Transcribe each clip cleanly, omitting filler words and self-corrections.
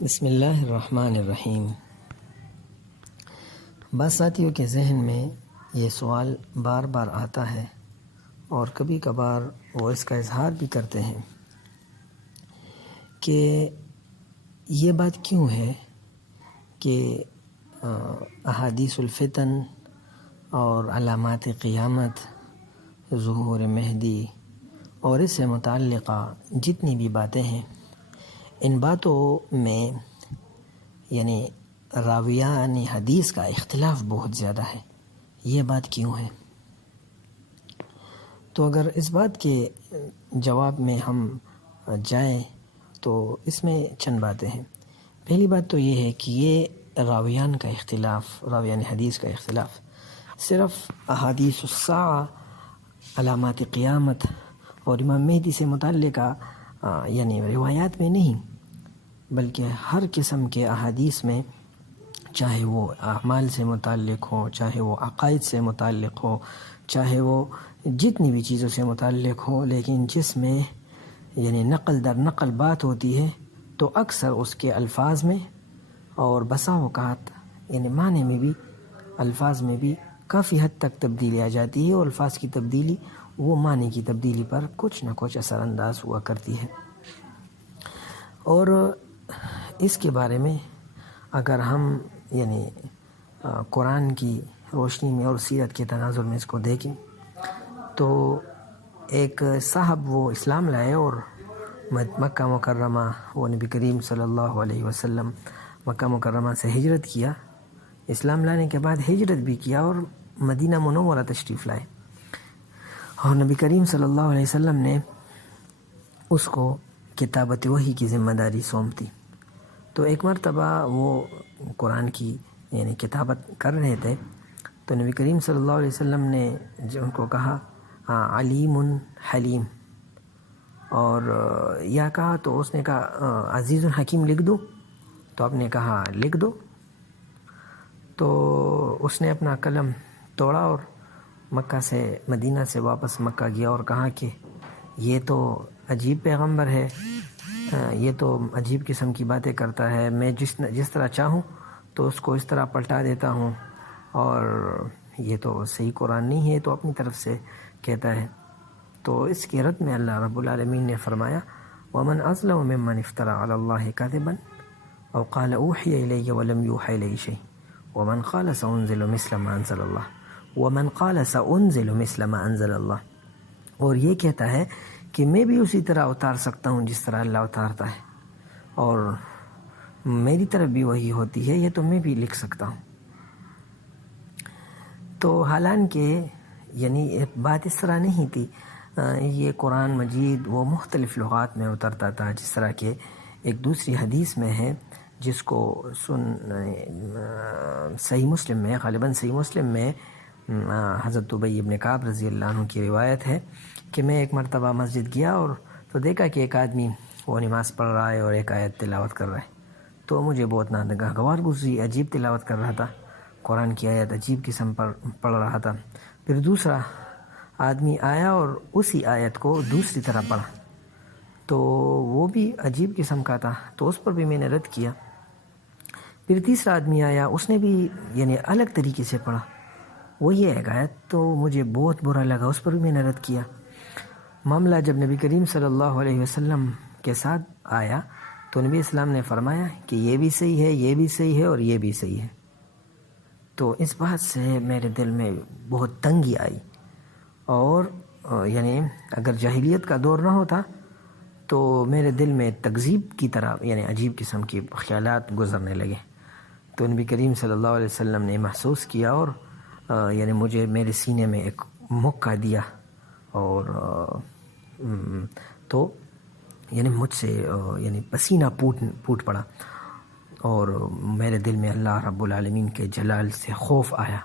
بسم اللہ الرحمن الرحیم۔ بعض ساتھیوں کے ذہن میں یہ سوال بار بار آتا ہے اور کبھی کبھار وہ اس کا اظہار بھی کرتے ہیں کہ یہ بات کیوں ہے کہ احادیث الفتن اور علامات قیامت، ظہور مہدی اور اس سے متعلقہ جتنی بھی باتیں ہیں، ان باتوں میں یعنی راویان حدیث کا اختلاف بہت زیادہ ہے۔ یہ بات کیوں ہے؟ تو اگر اس بات کے جواب میں ہم جائیں تو اس میں چند باتیں ہیں۔ پہلی بات تو یہ ہے کہ یہ راویان کا اختلاف، راویان حدیث کا اختلاف صرف احادیث الساعہ، علامات قیامت اور امام مہدی سے متعلقہ یعنی روایات میں نہیں، بلکہ ہر قسم کے احادیث میں، چاہے وہ اعمال سے متعلق ہو، چاہے وہ عقائد سے متعلق ہو، چاہے وہ جتنی بھی چیزوں سے متعلق ہو، لیکن جس میں یعنی نقل در نقل بات ہوتی ہے تو اکثر اس کے الفاظ میں اور بسا اوقات یعنی معنی میں بھی، الفاظ میں بھی کافی حد تک تبدیلی آ جاتی ہے، اور الفاظ کی تبدیلی وہ معنی کی تبدیلی پر کچھ نہ کچھ اثر انداز ہوا کرتی ہے۔ اور اس کے بارے میں اگر ہم یعنی قرآن کی روشنی میں اور سیرت کے تناظر میں اس کو دیکھیں تو ایک صاحب وہ اسلام لائے اور مکہ مکرمہ، وہ نبی کریم صلی اللہ علیہ وسلم مکہ مکرمہ سے ہجرت کیا، اسلام لانے کے بعد ہجرت بھی کیا اور مدینہ منورہ تشریف لائے، اور نبی کریم صلی اللہ علیہ وسلم نے اس کو کتابت وحی کی ذمہ داری سونپ دی۔ تو ایک مرتبہ وہ قرآن کی یعنی کتابت کر رہے تھے تو نبی کریم صلی اللہ علیہ وسلم نے جو ان کو کہا علیم حلیم، اور یا کہا تو اس نے کہا عزیز حکیم لکھ دو، تو آپ نے کہا لکھ دو۔ تو اس نے اپنا قلم توڑا اور مکہ سے، مدینہ سے واپس مکہ گیا اور کہا کہ یہ تو عجیب پیغمبر ہے، یہ تو عجیب قسم کی باتیں کرتا ہے، میں جس طرح چاہوں تو اس کو اس طرح پلٹا دیتا ہوں، اور یہ تو صحیح قرآن نہیں ہے، تو اپنی طرف سے کہتا ہے۔ تو اس کے رد میں اللہ رب العالمین نے فرمایا وَمَنْ أَظْلَمُ مِمَّنِ افْتَرَى عَلَى اللَّهِ كَذِبًا أَوْ قَالَ أُوحِيَ إِلَيَّ وَلَمْ يُوحَ إِلَيْهِ شَيْءٌ وَمَنْ قَالَ سَأُنزِلُ مِثْلَ مَا أَنزَلَ اللَّهُ وَمَنْ قَالَ سَأُنزِلُ مِثْلَ مَا أَنزَلَ اللَّهُ، اور یہ کہتا ہے کہ میں بھی اسی طرح اتار سکتا ہوں جس طرح اللہ اتارتا ہے، اور میری طرف بھی وہی ہوتی ہے، یہ تو میں بھی لکھ سکتا ہوں۔ تو حالانکہ یعنی بات اس طرح نہیں تھی، یہ قرآن مجید وہ مختلف لغات میں اترتا تھا، جس طرح کہ ایک دوسری حدیث میں ہے جس کو صحیح مسلم میں، غالباً صحیح مسلم میں حضرت ابی بن کعب رضی اللہ عنہ کی روایت ہے کہ میں ایک مرتبہ مسجد گیا اور تو دیکھا کہ ایک آدمی وہ نماز پڑھ رہا ہے اور ایک آیت تلاوت کر رہا ہے، تو مجھے بہت ناگوار گزری، عجیب تلاوت کر رہا تھا، قرآن کی آیت عجیب قسم پر پڑھ رہا تھا۔ پھر دوسرا آدمی آیا اور اسی آیت کو دوسری طرح پڑھا، تو وہ بھی عجیب قسم کا تھا، تو اس پر بھی میں نے رد کیا۔ پھر تیسرا آدمی آیا، اس نے بھی یعنی الگ طریقے سے پڑھا، وہی ایک آیت، تو مجھے بہت برا لگا، اس پر بھی میں نے رد کیا۔ معاملہ جب نبی کریم صلی اللہ علیہ وسلم کے ساتھ آیا تو نبی اسلام نے فرمایا کہ یہ بھی صحیح ہے، یہ بھی صحیح ہے اور یہ بھی صحیح ہے۔ تو اس بات سے میرے دل میں بہت تنگی آئی، اور یعنی اگر جاہلیت کا دور نہ ہوتا تو میرے دل میں تکذیب کی طرح یعنی عجیب قسم کے خیالات گزرنے لگے۔ تو نبی کریم صلی اللہ علیہ وسلم نے محسوس کیا اور یعنی مجھے میرے سینے میں ایک مکہ دیا، اور تو یعنی مجھ سے یعنی پسینہ پھوٹ پڑا، اور میرے دل میں اللہ رب العالمین کے جلال سے خوف آیا،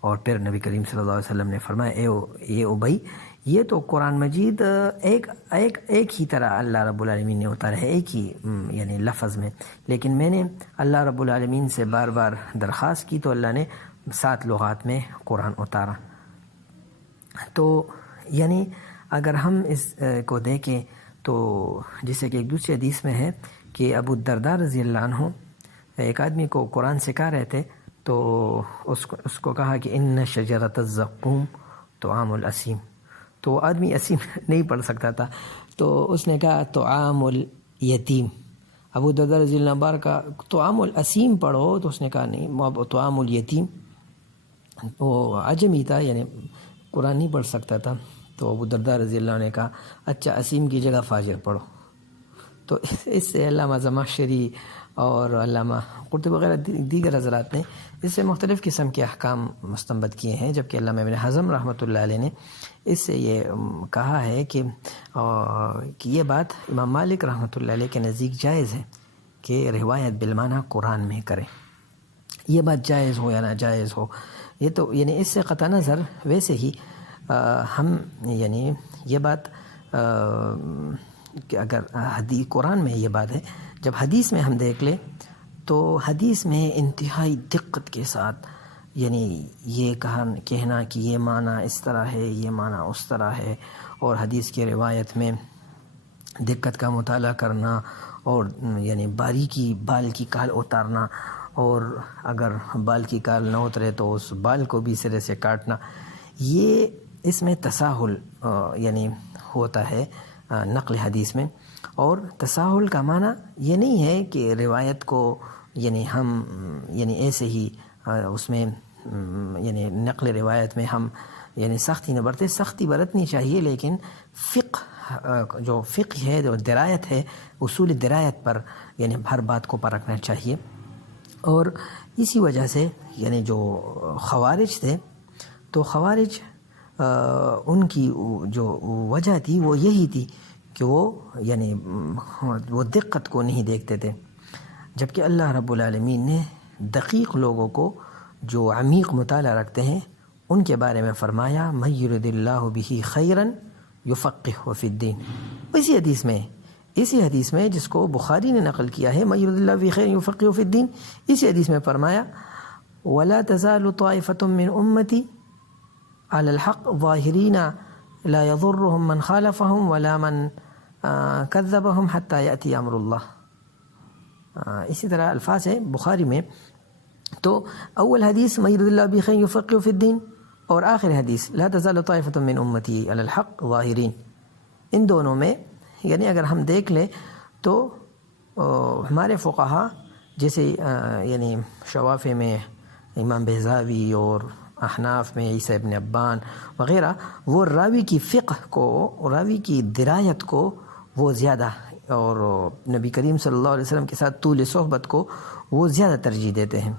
اور پھر نبی کریم صلی اللہ علیہ وسلم نے فرمایا اے ابی، یہ تو قرآن مجید ایک ہی طرح اللہ رب العالمین نے اتارا ہے، ایک ہی یعنی لفظ میں، لیکن میں نے اللہ رب العالمین سے بار بار درخواست کی تو اللہ نے 7 لغات میں قرآن اتارا۔ تو یعنی اگر ہم اس کو دیکھیں تو جیسے کہ ایک دوسری حدیث میں ہے کہ ابو الدرداء رضی اللہ عنہ ایک آدمی کو قرآن سکھا رہے تھے، تو اس کو کہا کہ ان شجرۃ الزقوم طعام الاسیم. تو آدمی اسیم نہیں پڑھ سکتا تھا، تو اس نے کہا طعام الیتیم. ابو الدرداء رضی اللہ عنہ کا طعام الاسیم پڑھو، تو اس نے کہا نہیں، طعام الیتیم. وہ عجمی تھا، یعنی قرآن نہیں پڑھ سکتا تھا. تو ابو الدرداء رضی اللہ عنہ نے کہا اچھا اسیم کی جگہ فاجر پڑھو. تو اس سے علامہ زمخشری اور علامہ قرطبی وغیرہ دیگر حضرات نے اس سے مختلف قسم کے احکام مستنبط کیے ہیں، جبکہ علامہ ابن حزم رحمۃ اللہ علیہ نے اس سے یہ کہا ہے کہ یہ بات امام مالک رحمۃ اللہ علیہ کے نزدیک جائز ہے کہ روایت بالمعنی قرآن میں کریں. یہ بات جائز ہو یا ناجائز ہو، یہ تو یعنی اس سے قطع نظر ویسے ہی ہم یعنی یہ بات کہ اگر حدیث قرآن میں یہ بات ہے، جب حدیث میں ہم دیکھ لیں تو حدیث میں انتہائی دقت کے ساتھ یعنی یہ کہنا کہ یہ معنی اس طرح ہے، یہ معنی اس طرح ہے، اور حدیث کی روایت میں دقت کا مطالعہ کرنا، اور یعنی باریکی بال کی کال اتارنا، اور اگر بال کی کال نہ اترے تو اس بال کو بھی سرے سے کاٹنا، یہ اس میں تساہل یعنی ہوتا ہے نقل حدیث میں. اور تساہل کا معنی یہ نہیں ہے کہ روایت کو یعنی ہم یعنی ایسے ہی اس میں یعنی نقل روایت میں ہم یعنی سختی نہ برتے. سختی برتنی چاہیے، لیکن جو فقہ ہے، جو درایت ہے، اصول درایت پر یعنی ہر بات کو پرکھنا چاہیے. اور اسی وجہ سے یعنی جو خوارج تھے، تو خوارج ان کی جو وجہ تھی وہ یہی تھی کہ وہ یعنی وہ دقت کو نہیں دیکھتے تھے، جبکہ اللہ رب العالمین نے دقیق لوگوں کو جو عمیق مطالعہ رکھتے ہیں ان کے بارے میں فرمایا من یرد اللہ بہ خیرا یفقہہ فی الدین. اسی حدیث میں جس کو بخاری نے نقل کیا ہے، من یرد اللہ بہ خیرا یفقہہ فی الدین، اسی حدیث میں فرمایا ولا تزال طائفة من امتی علی الحق ظاہرین لا يضرهم من خالفهم ولا من كذبهم حتى يأتي امر اللہ. اسی طرح الفاظ ہے بخاری میں. تو اول حدیث من یرد اللہ بہ خیرا یفقہہ فی الدین، اور آخر حدیث لا تزال طائفة من امتی علی الحق ظاہرین. ان دونوں میں یعنی اگر ہم دیکھ لیں تو ہمارے فقہا جیسے یعنی شوافع میں امام بہزاوی اور احناف میں عیسیٰ ابن ابان وغیرہ، وہ راوی کی فقہ کو، راوی کی درایت کو وہ زیادہ، اور نبی کریم صلی اللہ علیہ وسلم کے ساتھ طول صحبت کو وہ زیادہ ترجیح دیتے ہیں.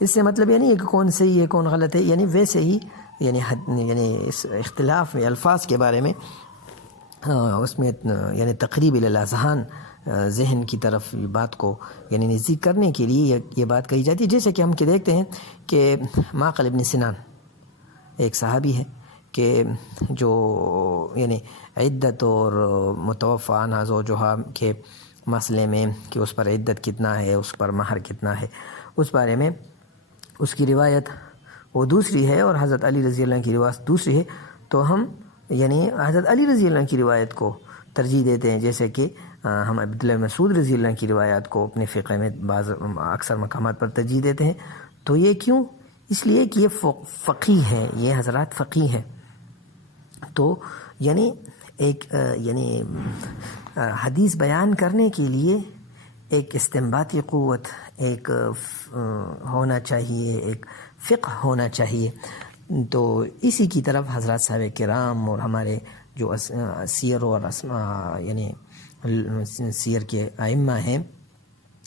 اس سے مطلب یہ نہیں ہے کہ کون صحیح ہے کون غلط ہے، یعنی ویسے ہی یعنی اس اختلاف میں الفاظ کے بارے میں اس میں یعنی تقریب الاذہان، ذہن کی طرف بات کو یعنی نزدیک کرنے کے لیے یہ بات کہی جاتی ہے. جیسے کہ ہم دیکھتے ہیں کہ معقل ابن سنان ایک صحابی ہے کہ جو یعنی عدت اور متوفی عنہا زوجہا کے مسئلے میں کہ اس پر عدت کتنا ہے، اس پر مہر کتنا ہے، اس بارے میں اس کی روایت وہ دوسری ہے اور حضرت علی رضی اللہ عنہ کی روایت دوسری ہے. تو ہم یعنی حضرت علی رضی اللہ عنہ کی روایت کو ترجیح دیتے ہیں، جیسے کہ ہم عبداللہ بن مسعود رضی اللہ عنہ کی روایات کو اپنے فقہ میں اکثر مقامات پر ترجیح دیتے ہیں. تو یہ کیوں؟ اس لیے کہ یہ فقیہ ہے، یہ حضرات فقیہ ہیں. تو یعنی ایک یعنی حدیث بیان کرنے کے لیے ایک استنباطی قوت ایک ہونا چاہیے، ایک فقہ ہونا چاہیے. تو اسی کی طرف حضرات صاحب کرام اور ہمارے جو سیر اور یعنی سیر کے ائمہ ہیں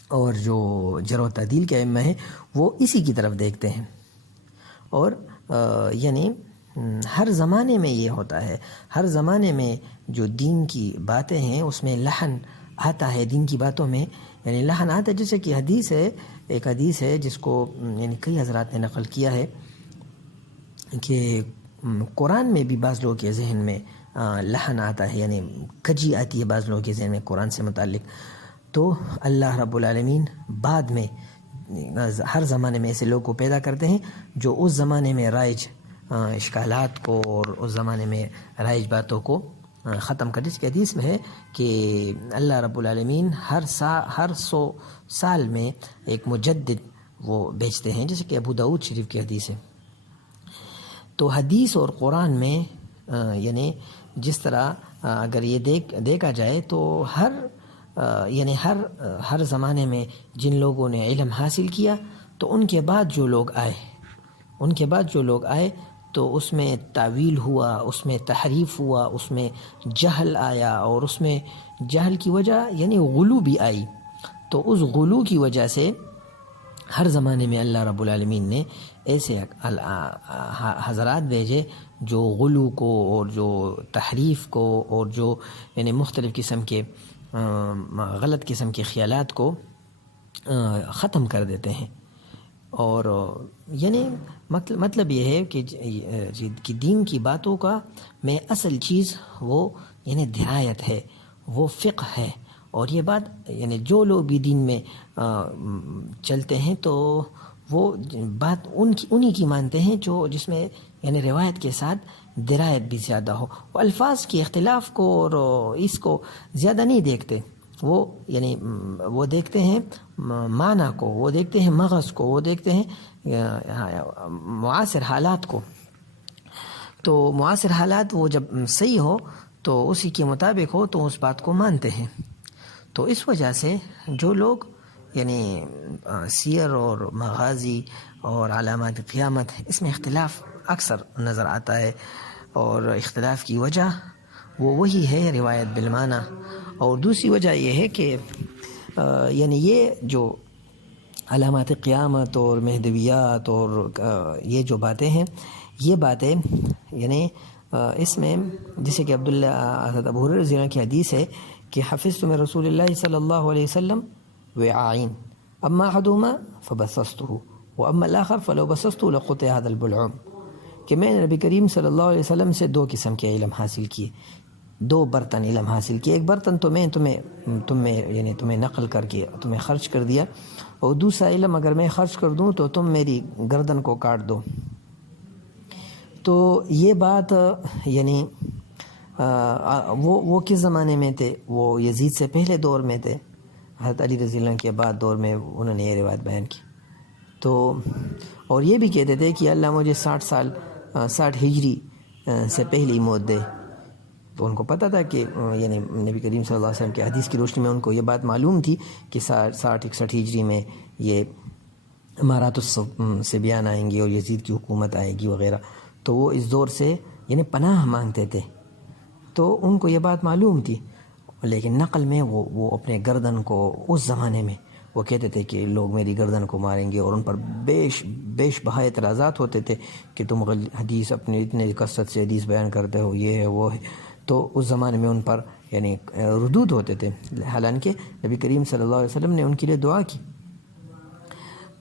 اور جو جرح و تعدیل کے ائمہ ہیں، وہ اسی کی طرف دیکھتے ہیں. اور یعنی ہر زمانے میں یہ ہوتا ہے، ہر زمانے میں جو دین کی باتیں ہیں اس میں لحن آتا ہے، دین کی باتوں میں یعنی لحن آتا ہے. جیسے کہ حدیث ہے، ایک حدیث ہے جس کو یعنی کئی حضرات نے نقل کیا ہے کہ قرآن میں بھی بعض لوگوں کے ذہن میں لحن آتا ہے، یعنی کجی آتی ہے بعض لوگوں کے ذہن میں قرآن سے متعلق. تو اللہ رب العالمین بعد میں ہر زمانے میں ایسے لوگوں کو پیدا کرتے ہیں جو اس زمانے میں رائج اشکالات کو اور اس زمانے میں رائج باتوں کو ختم کر. جس کی حدیث میں ہے کہ اللہ رب العالمین ہر 100 سال میں ایک مجدد وہ بھیجتے ہیں، جیسے کہ ابو داؤد شریف کی حدیث ہے. تو حدیث اور قرآن میں یعنی جس طرح اگر یہ دیکھا جائے تو ہر زمانے میں جن لوگوں نے علم حاصل کیا تو ان کے بعد جو لوگ آئے تو اس میں تعویل ہوا، اس میں تحریف ہوا، اس میں جہل آیا، اور اس میں جہل کی وجہ یعنی غلو بھی آئی. تو اس غلو کی وجہ سے ہر زمانے میں اللہ رب العالمین نے ایسے حضرات بھیجے جو غلو کو اور جو تحریف کو اور جو یعنی مختلف قسم کے غلط قسم کے خیالات کو ختم کر دیتے ہیں. اور یعنی مطلب یہ ہے کہ دین کی باتوں کا میں اصل چیز وہ یعنی درایت ہے، وہ فقہ ہے. اور یہ بات یعنی جو لوگ بھی دین میں چلتے ہیں تو وہ بات انہی کی مانتے ہیں جس میں یعنی روایت کے ساتھ درایت بھی زیادہ ہو. وہ الفاظ کے اختلاف کو اور اس کو زیادہ نہیں دیکھتے، وہ دیکھتے ہیں معنی کو، وہ دیکھتے ہیں مغز کو، وہ دیکھتے ہیں معاصر حالات کو. تو معاصر حالات وہ جب صحیح ہو تو اسی کے مطابق ہو تو اس بات کو مانتے ہیں. تو اس وجہ سے جو لوگ یعنی سیر اور مغازی اور علامات قیامت اس میں اختلاف اکثر نظر آتا ہے، اور اختلاف کی وجہ وہی ہے روایت بالمعنی. اور دوسری وجہ یہ ہے کہ یعنی یہ جو علامات قیامت اور مہدویات اور یہ جو باتیں ہیں، یہ باتیں یعنی اس میں جیسے کہ حضرت ابو ہریرہ رضی اللہ عنہ کی حدیث ہے کہ حفظت من رسول اللہ صلی اللہ علیہ وسلم وعائین اما احدهما فبثثته واما الاخر فلو بثثته لقطع هذا البلعوم، کہ میں نے نبی کریم صلی اللہ علیہ وسلم سے 2 قسم کے علم حاصل کیے، 2 برتن علم حاصل کیے. ایک برتن تو میں تمہیں نقل کر کے تمہیں خرچ کر دیا، اور دوسرا علم اگر میں خرچ کر دوں تو تم میری گردن کو کاٹ دو. تو یہ بات یعنی وہ کس زمانے میں تھے؟ وہ یزید سے پہلے دور میں تھے، حضرت علی رضی اللہ عنہ کے بعد دور میں انہوں نے یہ روایت بیان کی. تو اور یہ بھی کہتے تھے کہ اللہ مجھے 60 ہجری سے پہلی موت دے. تو ان کو پتہ تھا کہ یعنی نبی کریم صلی اللہ علیہ وسلم کے حدیث کی روشنی میں ان کو یہ بات معلوم تھی کہ 60-61 ہجری میں یہ امارات سے بیان آئیں گے اور یزید کی حکومت آئے گی وغیرہ. تو وہ اس دور سے یعنی پناہ مانگتے تھے، تو ان کو یہ بات معلوم تھی. لیکن نقل میں وہ اپنے گردن کو اس زمانے میں وہ کہتے تھے کہ لوگ میری گردن کو ماریں گے، اور ان پر بیش بہا اعتراضات ہوتے تھے کہ تم حدیث اپنے اتنے کثرت سے حدیث بیان کرتے ہو، یہ ہے وہ ہے. تو اس زمانے میں ان پر یعنی ردود ہوتے تھے، حالانکہ نبی کریم صلی اللہ علیہ وسلم نے ان کے لیے دعا کی.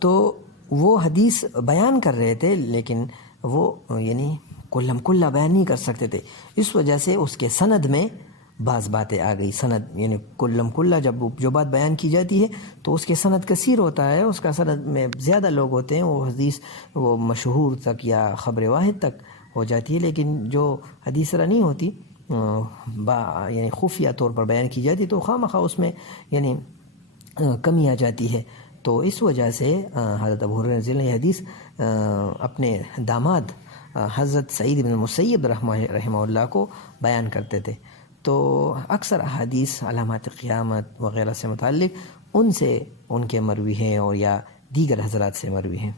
تو وہ حدیث بیان کر رہے تھے لیکن وہ یعنی کلم کلہ بیان نہیں کر سکتے تھے. اس وجہ سے اس کے سند میں بعض باتیں آ گئی. سند یعنی کلم کلہ جب جو بات بیان کی جاتی ہے تو اس کے سند کثیر ہوتا ہے، اس کا سند میں زیادہ لوگ ہوتے ہیں، وہ حدیث وہ مشہور تک یا خبر واحد تک ہو جاتی ہے. لیکن جو حدیث نہیں ہوتی یعنی خفیہ طور پر بیان کی جاتی تو خواہ اس میں یعنی کمی آ جاتی ہے. تو اس وجہ سے حضرت ابو ہریرہ رضی اللہ عنہ یہ حدیث اپنے داماد حضرت سعید بن مسیب رحمہ اللہ کو بیان کرتے تھے. تو اکثر احادیث علامات قیامت وغیرہ سے متعلق ان کے مروی ہیں اور یا دیگر حضرات سے مروی ہیں.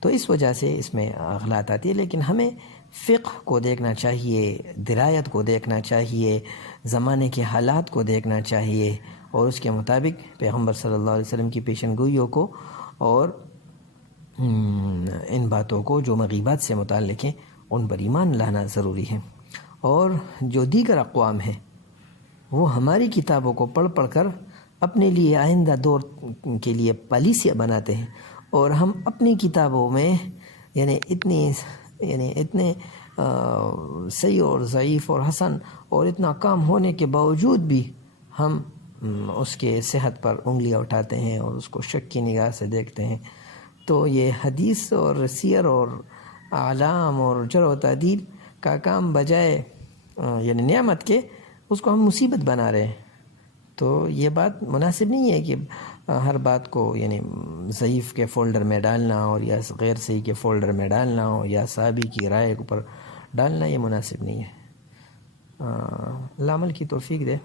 تو اس وجہ سے اس میں غلط آتی ہے. لیکن ہمیں فقہ کو دیکھنا چاہیے، درایت کو دیکھنا چاہیے، زمانے کے حالات کو دیکھنا چاہیے، اور اس کے مطابق پیغمبر صلی اللہ علیہ وسلم کی پیشن گوئیوں کو اور ان باتوں کو جو مغیبات سے متعلق ہیں ان پر ایمان لانا ضروری ہے. اور جو دیگر اقوام ہیں وہ ہماری کتابوں کو پڑھ کر اپنے لیے آئندہ دور کے لیے پالیسیاں بناتے ہیں، اور ہم اپنی کتابوں میں یعنی اتنے صحیح اور ضعیف اور حسن اور اتنا کام ہونے کے باوجود بھی ہم اس کے صحت پر انگلیاں اٹھاتے ہیں اور اس کو شک کی نگاہ سے دیکھتے ہیں. تو یہ حدیث اور سیر اور اعلام اور جرح و تعدیل کا کام بجائے یعنی نعمت کے اس کو ہم مصیبت بنا رہے ہیں. تو یہ بات مناسب نہیں ہے کہ ہر بات کو یعنی ضعیف کے فولڈر میں ڈالنا اور یا غیر صحیح کے فولڈر میں ڈالنا ہو یا صحابی کی رائے کے اوپر ڈالنا، یہ مناسب نہیں ہے. اللہ عمل کی توفیق دے.